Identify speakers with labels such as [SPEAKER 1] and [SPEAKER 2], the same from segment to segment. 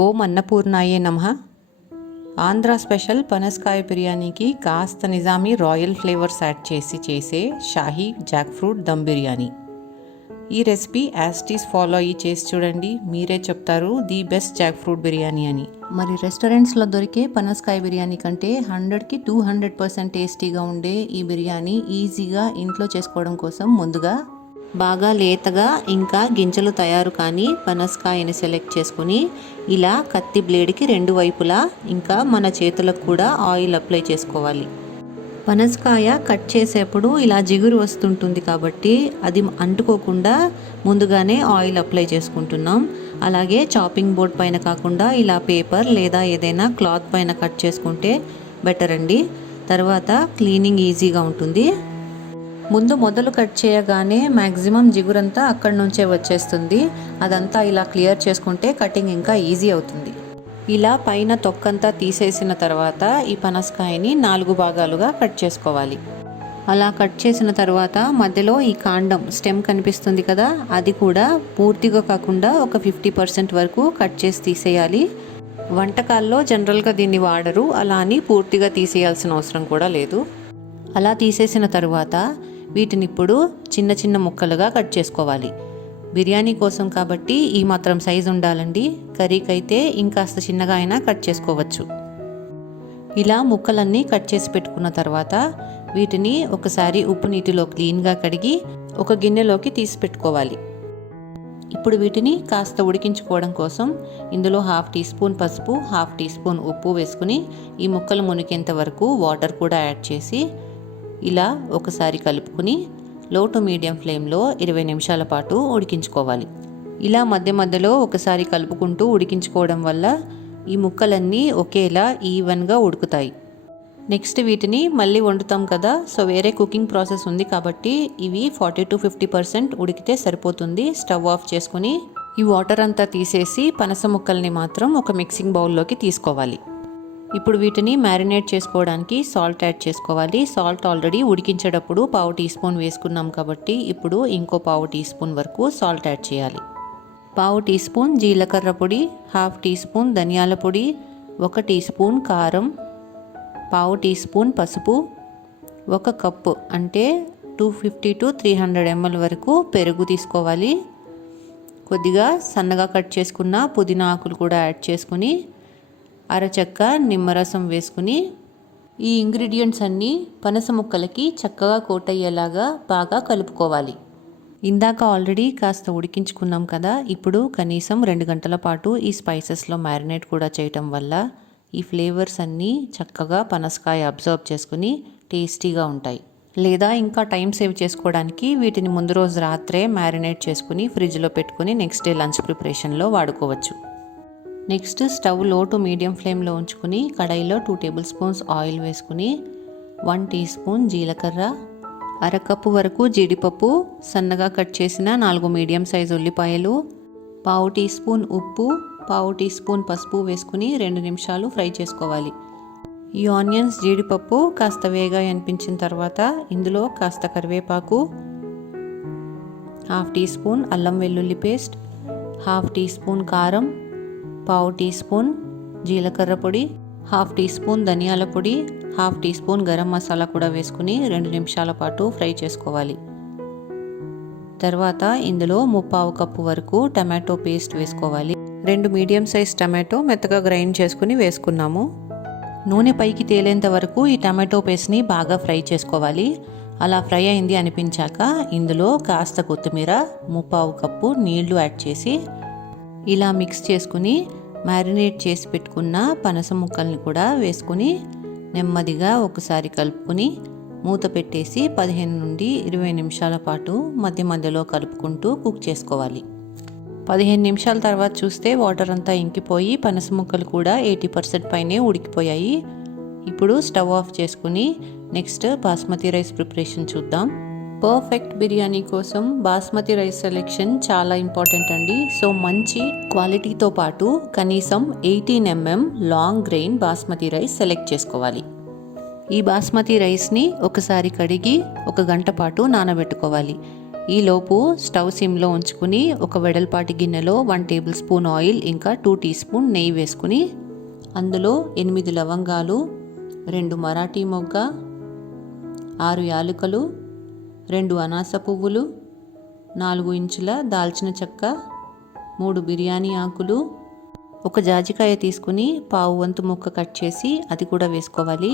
[SPEAKER 1] ఓం అన్నపూర్ణాయే నమ. ఆంధ్ర స్పెషల్ పనసకాయ బిర్యానీకి కాస్త నిజామీ రాయల్ ఫ్లేవర్స్ యాడ్ చేసి చేసే షాహీ జాక్ ఫ్రూట్ దమ్ బిర్యానీ. ఈ recipe as it is follow అయ్యి చేసి చూడండి. మీరే చెప్తారు the best jackfruit biryani అని. మరి రెస్టారెంట్స్లో దొరికే పనసకాయ బిర్యానీ కంటే హండ్రెడ్కి టూ హండ్రెడ్ పర్సెంట్ టేస్టీగా ఉండే ఈ బిర్యానీ ఈజీగా ఇంట్లో చేసుకోవడం కోసం ముందుగా బాగా లేతగా ఇంకా గింజలు తయారు కానీ పనసకాయని సెలెక్ట్ చేసుకుని ఇలా కత్తి బ్లేడ్కి రెండు వైపులా ఇంకా మన చేతులకు కూడా ఆయిల్ అప్లై చేసుకోవాలి. పనసకాయ కట్ చేసేప్పుడు ఇలా జిగురు వస్తుంటుంది కాబట్టి అది అంటుకోకుండా ముందుగానే ఆయిల్ అప్లై చేసుకుంటున్నాం. అలాగే చాపింగ్ బోర్డ్ పైన కాకుండా ఇలా పేపర్ లేదా ఏదైనా క్లాత్ పైన కట్ చేసుకుంటే బెటర్ అండి. తర్వాత క్లీనింగ్ ఈజీగా ఉంటుంది. ముందు మొదలు కట్ చేయగానే మ్యాక్సిమం జిగురంతా అక్కడి నుంచే వచ్చేస్తుంది. అదంతా ఇలా క్లియర్ చేసుకుంటే కటింగ్ ఇంకా ఈజీ అవుతుంది. ఇలా పైన తొక్కంతా తీసేసిన తర్వాత ఈ పనసకాయని నాలుగు భాగాలుగా కట్ చేసుకోవాలి. అలా కట్ చేసిన తర్వాత మధ్యలో ఈ కాండం స్టెమ్ కనిపిస్తుంది కదా అది కూడా పూర్తిగా కాకుండా ఒక ఫిఫ్టీ పర్సెంట్ వరకు కట్ చేసి తీసేయాలి. వంటకాల్లో జనరల్గా దీన్ని వాడరు అలా అని పూర్తిగా తీసేయాల్సిన అవసరం కూడా లేదు. అలా తీసేసిన తరువాత వీటిని ఇప్పుడు చిన్న చిన్న ముక్కలుగా కట్ చేసుకోవాలి. బిర్యానీ కోసం కాబట్టి ఈ మాత్రం సైజు ఉండాలండి. కర్రీకి అయితే ఇంకాస్త చిన్నగా అయినా కట్ చేసుకోవచ్చు. ఇలా ముక్కలన్నీ కట్ చేసి పెట్టుకున్న తర్వాత వీటిని ఒకసారి ఉప్పు నీటిలో క్లీన్గా కడిగి ఒక గిన్నెలోకి తీసి పెట్టుకోవాలి. ఇప్పుడు వీటిని కాస్త ఉడికించుకోవడం కోసం ఇందులో హాఫ్ టీ స్పూన్ పసుపు హాఫ్ టీ స్పూన్ ఉప్పు వేసుకుని ఈ ముక్కలు మునిగేంత వరకు వాటర్ కూడా యాడ్ చేసి ఇలా ఒకసారి కలుపుకుని లో టు మీడియం ఫ్లేమ్లో ఇరవై నిమిషాల పాటు ఉడికించుకోవాలి. ఇలా మధ్య మధ్యలో ఒకసారి కలుపుకుంటూ ఉడికించుకోవడం వల్ల ఈ ముక్కలన్నీ ఒకేలా ఈవెన్గా ఉడుకుతాయి. నెక్స్ట్ వీటిని మళ్ళీ వండుతాం కదా సో వేరే కుకింగ్ ప్రాసెస్ ఉంది కాబట్టి ఇవి ఫార్టీ టు ఫిఫ్టీ పర్సెంట్ ఉడికితే సరిపోతుంది. స్టవ్ ఆఫ్ చేసుకుని ఈ వాటర్ అంతా తీసేసి పనస ముక్కల్ని మాత్రం ఒక మిక్సింగ్ బౌల్లోకి తీసుకోవాలి. ఇప్పుడు వీటిని మ్యారినేట్ చేసుకోవడానికి సాల్ట్ యాడ్ చేసుకోవాలి. సాల్ట్ ఆల్రెడీ ఉడికించేటప్పుడు పావు టీ స్పూన్ వేసుకున్నాం కాబట్టి ఇప్పుడు ఇంకో పావు టీ స్పూన్ వరకు సాల్ట్ యాడ్ చేయాలి. పావు టీ స్పూన్ జీలకర్ర పొడి హాఫ్ టీ స్పూన్ ధనియాల పొడి ఒక టీ స్పూన్ కారం పావు టీ స్పూన్ పసుపు ఒక కప్పు అంటే two fifty to three hundred ML వరకు పెరుగు తీసుకోవాలి. కొద్దిగా సన్నగా కట్ చేసుకున్న పుదీనా ఆకులు కూడా యాడ్ చేసుకుని అరచక్క నిమ్మరసం వేసుకుని ఈ ఇంగ్రీడియంట్స్ అన్నీ పనస ముక్కలకి చక్కగా కోట్ అయ్యేలాగా బాగా కలుపుకోవాలి. ఇందాక ఆల్రెడీ కాస్త ఉడికించుకున్నాం కదా ఇప్పుడు కనీసం రెండు గంటల పాటు ఈ స్పైసెస్లో మ్యారినేట్ కూడా చేయటం వల్ల ఈ ఫ్లేవర్స్ అన్నీ చక్కగా పనసకాయ అబ్జర్వ్ చేసుకుని టేస్టీగా ఉంటాయి. లేదా ఇంకా టైం సేవ్ చేసుకోవడానికి వీటిని ముందు రోజు రాత్రే మ్యారినేట్ చేసుకుని ఫ్రిడ్జ్లో పెట్టుకుని నెక్స్ట్ డే లంచ్ ప్రిపరేషన్లో వాడుకోవచ్చు. నెక్స్ట్ స్టవ్లో టు మీడియం ఫ్లేమ్లో ఉంచుకుని కడాయిలో టూ టేబుల్ స్పూన్స్ ఆయిల్ వేసుకుని వన్ టీ స్పూన్ జీలకర్ర అరకప్పు వరకు జీడిపప్పు సన్నగా కట్ చేసిన నాలుగు మీడియం సైజ్ ఉల్లిపాయలు పావు టీ స్పూన్ ఉప్పు పావు టీ స్పూన్ పసుపు వేసుకుని రెండు నిమిషాలు ఫ్రై చేసుకోవాలి. ఈ ఆనియన్స్ జీడిపప్పు కాస్త వేగా అనిపించిన తర్వాత ఇందులో కాస్త కరివేపాకు హాఫ్ టీ స్పూన్ అల్లం వెల్లుల్లి పేస్ట్ హాఫ్ టీ స్పూన్ కారం పావు టీ స్పూన్ జీలకర్ర పొడి హాఫ్ టీ స్పూన్ ధనియాల పొడి half teaspoon garam masala కూడా వేసుకుని రెండు నిమిషాల పాటు ఫ్రై చేసుకోవాలి. తర్వాత ఇందులో ముప్పావు కప్పు వరకు టమాటో పేస్ట్ వేసుకోవాలి. రెండు మీడియం సైజ్ టమాటో మెత్తగా గ్రైండ్ చేసుకుని వేసుకున్నాము. నూనె పైకి తేలేంత వరకు ఈ టమాటో పేస్ట్ని బాగా ఫ్రై చేసుకోవాలి. అలా ఫ్రై అయింది అనిపించాక ఇందులో కాస్త కొత్తిమీర ముప్పావు కప్పు నీళ్ళు యాడ్ చేసి ఇలా మిక్స్ చేసుకుని మ్యారినేట్ చేసి పెట్టుకున్న పనస ముక్కల్ని కూడా వేసుకుని నెమ్మదిగా ఒకసారి కలుపుకుని మూత పెట్టేసి పదిహేను నుండి ఇరవై నిమిషాల పాటు మధ్య మధ్యలో కలుపుకుంటూ కుక్ చేసుకోవాలి. పదిహేను నిమిషాల తర్వాత చూస్తే వాటర్ అంతా ఇంకిపోయి పనస ముక్కలు కూడా ఎయిటీ పర్సెంట్ పైనే ఉడికిపోయాయి. ఇప్పుడు స్టవ్ ఆఫ్ చేసుకుని నెక్స్ట్ బాస్మతి రైస్ ప్రిపరేషన్ చూద్దాం. పర్ఫెక్ట్ బిర్యానీ కోసం బాస్మతి రైస్ సెలెక్షన్ చాలా ఇంపార్టెంట్ అండి. సో మంచి క్వాలిటీతో పాటు కనీసం eighteen MM long grain basmati rice select చేసుకోవాలి. ఈ బాస్మతి రైస్ని ఒకసారి కడిగి ఒక గంట పాటు నానబెట్టుకోవాలి. ఈలోపు స్టవ్ సిమ్లో ఉంచుకుని ఒక వెడల్పాటి గిన్నెలో వన్ టేబుల్ స్పూన్ ఆయిల్ ఇంకా టూ టీ స్పూన్ నెయ్యి వేసుకుని అందులో ఎనిమిది లవంగాలు రెండు మరాఠీ మొగ్గ ఆరు యాలుకలు రెండు అనాస పువ్వులు నాలుగు ఇంచుల దాల్చిన చెక్క మూడు బిర్యానీ ఆకులు ఒక జాజికాయ తీసుకుని పావు వంతు ముక్క కట్ చేసి అది కూడా వేసుకోవాలి.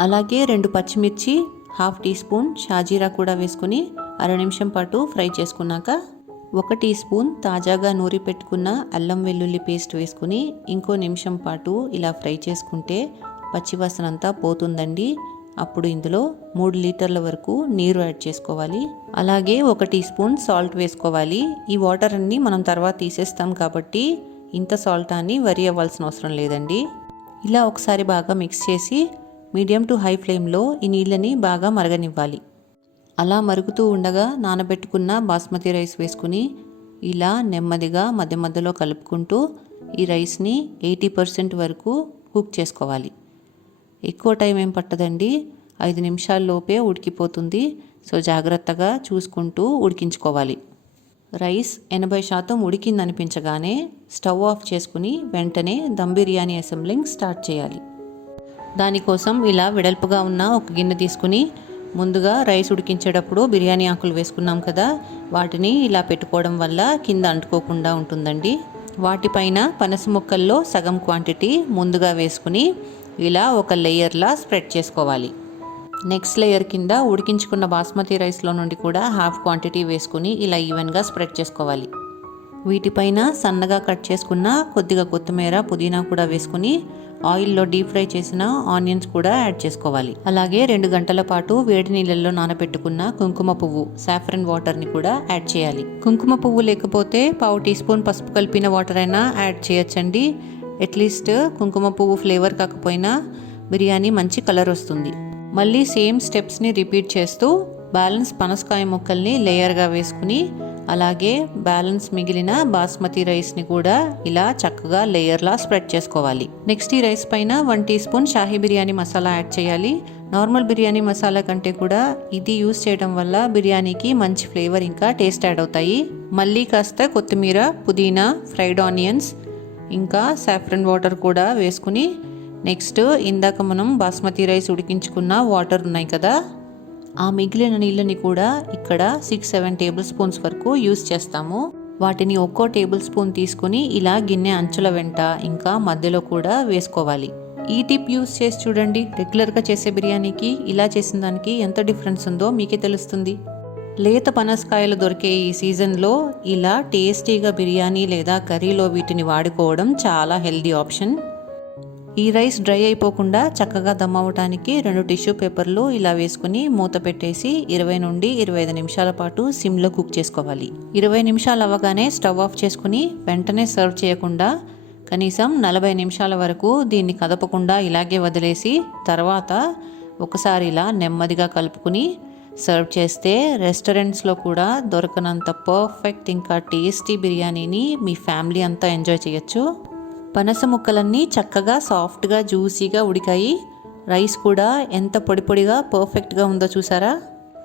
[SPEAKER 1] అలాగే రెండు పచ్చిమిర్చి హాఫ్ టీ స్పూన్ షాజీరా కూడా వేసుకుని అర నిమిషం పాటు ఫ్రై చేసుకున్నాక ఒక టీ స్పూన్ తాజాగా నూరి పెట్టుకున్న అల్లం వెల్లుల్లి పేస్ట్ వేసుకుని ఇంకో నిమిషం పాటు ఇలా ఫ్రై చేసుకుంటే పచ్చివాసన అంతా పోతుందండి. అప్పుడు ఇందులో మూడు లీటర్ల వరకు నీరు యాడ్ చేసుకోవాలి. అలాగే ఒక టీ స్పూన్ సాల్ట్ వేసుకోవాలి. ఈ వాటర్ అన్ని మనం తర్వాత తీసేస్తాం కాబట్టి ఇంత సాల్ట్ అని వరి అవ్వాల్సిన అవసరం లేదండి. ఇలా ఒకసారి బాగా మిక్స్ చేసి మీడియం టు హై ఫ్లేమ్లో ఈ నీళ్ళని బాగా మరగనివ్వాలి. అలా మరుగుతూ ఉండగా నానబెట్టుకున్న బాస్మతి రైస్ వేసుకుని ఇలా నెమ్మదిగా మధ్య మధ్యలో కలుపుకుంటూ ఈ రైస్ని ఎయిటీ పర్సెంట్ వరకు కుక్ చేసుకోవాలి. ఎక్కువ టైం ఏం పట్టదండి. ఐదు నిమిషాల్లోపే ఉడికిపోతుంది. సో జాగ్రత్తగా చూసుకుంటూ ఉడికించుకోవాలి. రైస్ ఎనభై శాతం ఉడికిందనిపించగానే స్టవ్ ఆఫ్ చేసుకుని వెంటనే దమ్ బిర్యానీ అసెంబ్లింగ్ స్టార్ట్ చేయాలి. దానికోసం ఇలా వెడల్పుగా ఉన్న ఒక గిన్నె తీసుకుని ముందుగా రైస్ ఉడికించేటప్పుడు బిర్యానీ ఆకులు వేసుకున్నాం కదా వాటిని ఇలా పెట్టుకోవడం వల్ల కింద అంటుకోకుండా ఉంటుందండి. వాటిపైన పనస ముక్కల్లో సగం క్వాంటిటీ ముందుగా వేసుకుని ఇలా ఒక లేయర్లా స్ప్రెడ్ చేసుకోవాలి. నెక్స్ట్ లేయర్ కింద ఉడికించుకున్న బాస్మతి రైస్లో నుండి కూడా హాఫ్ క్వాంటిటీ వేసుకుని ఇలా ఈవెన్గా స్ప్రెడ్ చేసుకోవాలి. వీటిపైన సన్నగా కట్ చేసుకున్న కొద్దిగా కొత్తిమీర పుదీనా కూడా వేసుకుని ఆయిల్లో డీప్ ఫ్రై చేసిన ఆనియన్స్ కూడా యాడ్ చేసుకోవాలి. అలాగే రెండు గంటల పాటు వేడి నీళ్ళల్లో నానబెట్టుకున్న కుంకుమ పువ్వు సాఫ్రన్ వాటర్ని కూడా యాడ్ చేయాలి. కుంకుమ పువ్వు లేకపోతే పావు టీ స్పూన్ పసుపు కలిపిన వాటర్ అయినా యాడ్ చేయొచ్చండి. అట్లీస్ట్ కుంకుమ పువ్వు ఫ్లేవర్ కాకపోయినా బిర్యానీ మంచి కలర్ వస్తుంది. మళ్ళీ సేమ్ స్టెప్స్ని రిపీట్ చేస్తూ బ్యాలెన్స్ పనసకాయ ముక్కల్ని లేయర్గా వేసుకుని అలాగే బ్యాలెన్స్ మిగిలిన బాస్మతి రైస్ని కూడా ఇలా చక్కగా లేయర్లా స్ప్రెడ్ చేసుకోవాలి. నెక్స్ట్ ఈ రైస్ పైన one teaspoon shahi biryani masala add చేయాలి. నార్మల్ బిర్యానీ మసాలా కంటే కూడా ఇది యూస్ చేయడం వల్ల బిర్యానీకి మంచి ఫ్లేవర్ ఇంకా టేస్ట్ యాడ్ అవుతాయి. మళ్ళీ కాస్త కొత్తిమీర పుదీనా ఫ్రైడ్ ఆనియన్స్ ఇంకా సాఫ్రన్ వాటర్ కూడా వేసుకుని నెక్స్ట్ ఇందాక మనం బాస్మతి రైస్ ఉడికించుకున్న వాటర్ ఉన్నాయి కదా ఆ మిగిలిన నీళ్ళని కూడా ఇక్కడ సిక్స్ సెవెన్ టేబుల్ స్పూన్స్ వరకు యూస్ చేస్తాము. వాటిని ఒక్కో టేబుల్ స్పూన్ తీసుకుని ఇలా గిన్నె అంచుల వెంట ఇంకా మధ్యలో కూడా వేసుకోవాలి. ఈ టిప్ యూస్ చేసి చూడండి. రెగ్యులర్గా చేసే బిర్యానీకి ఇలా చేసిన దానికి ఎంత డిఫరెన్స్ ఉందో మీకే తెలుస్తుంది. లేత పనసకాయలు దొరికే ఈ సీజన్లో ఇలా టేస్టీగా బిర్యానీ లేదా కర్రీలో వీటిని వాడుకోవడం చాలా హెల్దీ ఆప్షన్. ఈ రైస్ డ్రై అయిపోకుండా చక్కగా దమ్ అవ్వటానికి రెండు టిష్యూ పేపర్లు ఇలా వేసుకుని మూత పెట్టేసి ఇరవై నుండి ఇరవై ఐదు నిమిషాల పాటు సిమ్లో కుక్ చేసుకోవాలి. ఇరవై నిమిషాలు అవ్వగానే స్టవ్ ఆఫ్ చేసుకుని వెంటనే సర్వ్ చేయకుండా కనీసం నలభై నిమిషాల వరకు దీన్ని కదపకుండా ఇలాగే వదిలేసి తర్వాత ఒకసారి ఇలా నెమ్మదిగా కలుపుకుని సర్వ్ చేస్తే రెస్టారెంట్స్లో కూడా దొరకనంత పర్ఫెక్ట్ ఇంకా టేస్టీ బిర్యానీని మీ ఫ్యామిలీ అంతా ఎంజాయ్ చేయొచ్చు. పనస ముక్కలన్నీ చక్కగా సాఫ్ట్గా జ్యూసీగా ఉడికాయి. రైస్ కూడా ఎంత పొడి పొడిగా పర్ఫెక్ట్గా ఉందో చూసారా?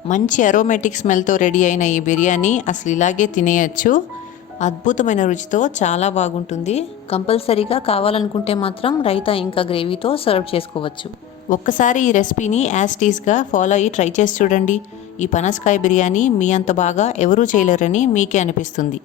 [SPEAKER 1] మంచి అరోమేటిక్ స్మెల్తో రెడీ అయిన ఈ బిర్యానీ అసలు ఇలాగే తినేయచ్చు. అద్భుతమైన రుచితో చాలా బాగుంటుంది. కంపల్సరీగా కావాలనుకుంటే మాత్రం రైతా ఇంకా గ్రేవీతో సర్వ్ చేసుకోవచ్చు. ఒక్కసారి ఈ రెసిపీని యాస్టీస్గా ఫాలో అయ్యి ట్రై చేసి చూడండి. ఈ పనసకాయ బిర్యానీ మీ అంత బాగా ఎవరూ చేయలేరని మీకే అనిపిస్తుంది.